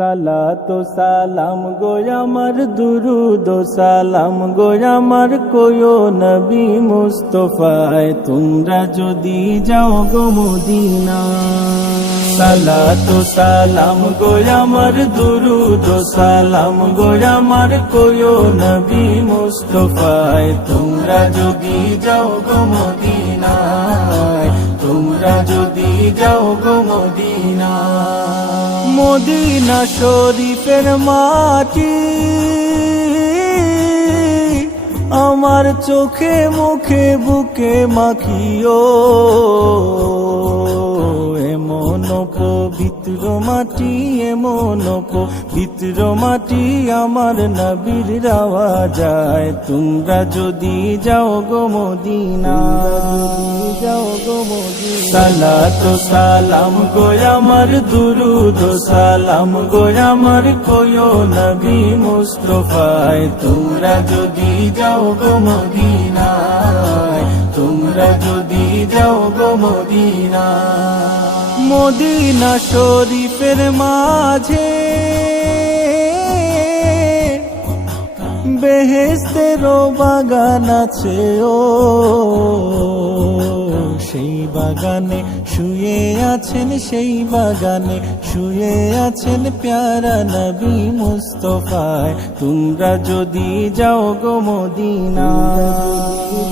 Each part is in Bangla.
সালাতু সালাম গো আমার দুরুদ ও সালাম গো আমার কোয়ো নবী মুস্তাফায় তোমরা যদি যাও গো মদিনা। সালাতু সালাম গো আমার দুরুদ ও সালাম গো আমার কোয়ো নবী মুস্তাফায় তোমরা যদি যাও গো মদিনায়, তোমরা যদি যাও গো মদিনা। মদিনা শরীফের মাটি আমার চোখে মুখে বুকে মাখিও, এমন পবিত্র মাটি, এমন পবিত্র মাটি আমার নবীর রাওয়া যায়। তোমরা যদি যাও গো মদিনা, যাও গো মদিনা। সালাতু সালাম গো আমার দুরুদ ও সালাম গো আমার কোয়ো নবী মুস্তাফায় তোমরা যদি যাও গো মদিনায়, তোমরা যদি যাও গো মদিনা। মদিনা শরীফের মাঝে বেহেশতেরও বাগান আছে ও, সেই বাগানে শুয়ে আছেন, সেই বাগানে শুয়ে আছেন প্যারা নবী মুস্তাফায় তোমরা যদি যাও গো মদিনা,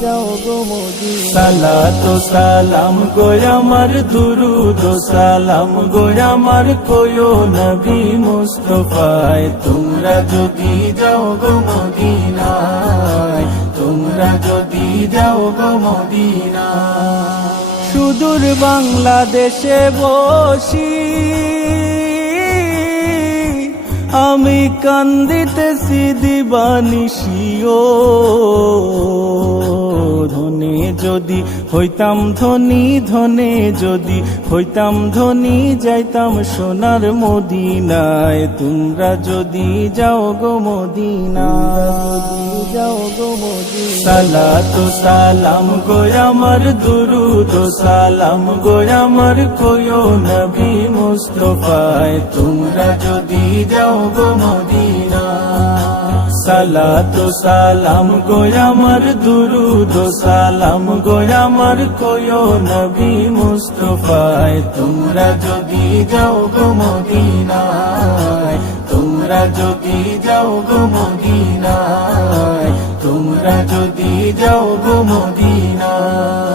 যাও গো মদিনা। সালাতু সালাম গো আমার দুরুদ ও সালাম গো আমার কোয়ো নবী মুস্তাফায় তোমরা যদি যাও গো মদিনায়, তোমরা যদি যাও গো মদিনা। সুদূর বাংলাদেশে বসি আমি কান্দিতেছি দিবানিশিও, ধনে যদি হইতাম ধনী, ধনে যদি হইতাম ধনী যাইতাম সোনার মদিনায় তোমরা যদি যাও গো মদিনা, যাও গো মদিনা। সালাতু সালাম গো আমার দুরুদ ও সালাম গো আমার কোয়ো নবী মুস্তাফায় তোমরা যদি যাও গো মদিনা। সালাতু সালাম গো আমার দুরুদ ও সালাম গো আমার কোয়ো নবী মুস্তাফায় তোমরা যদি যাও গো মদিনায়, তোমরা যদি যাও গো মদিনায়, তোমরা যদি যাও গো মদিনায়।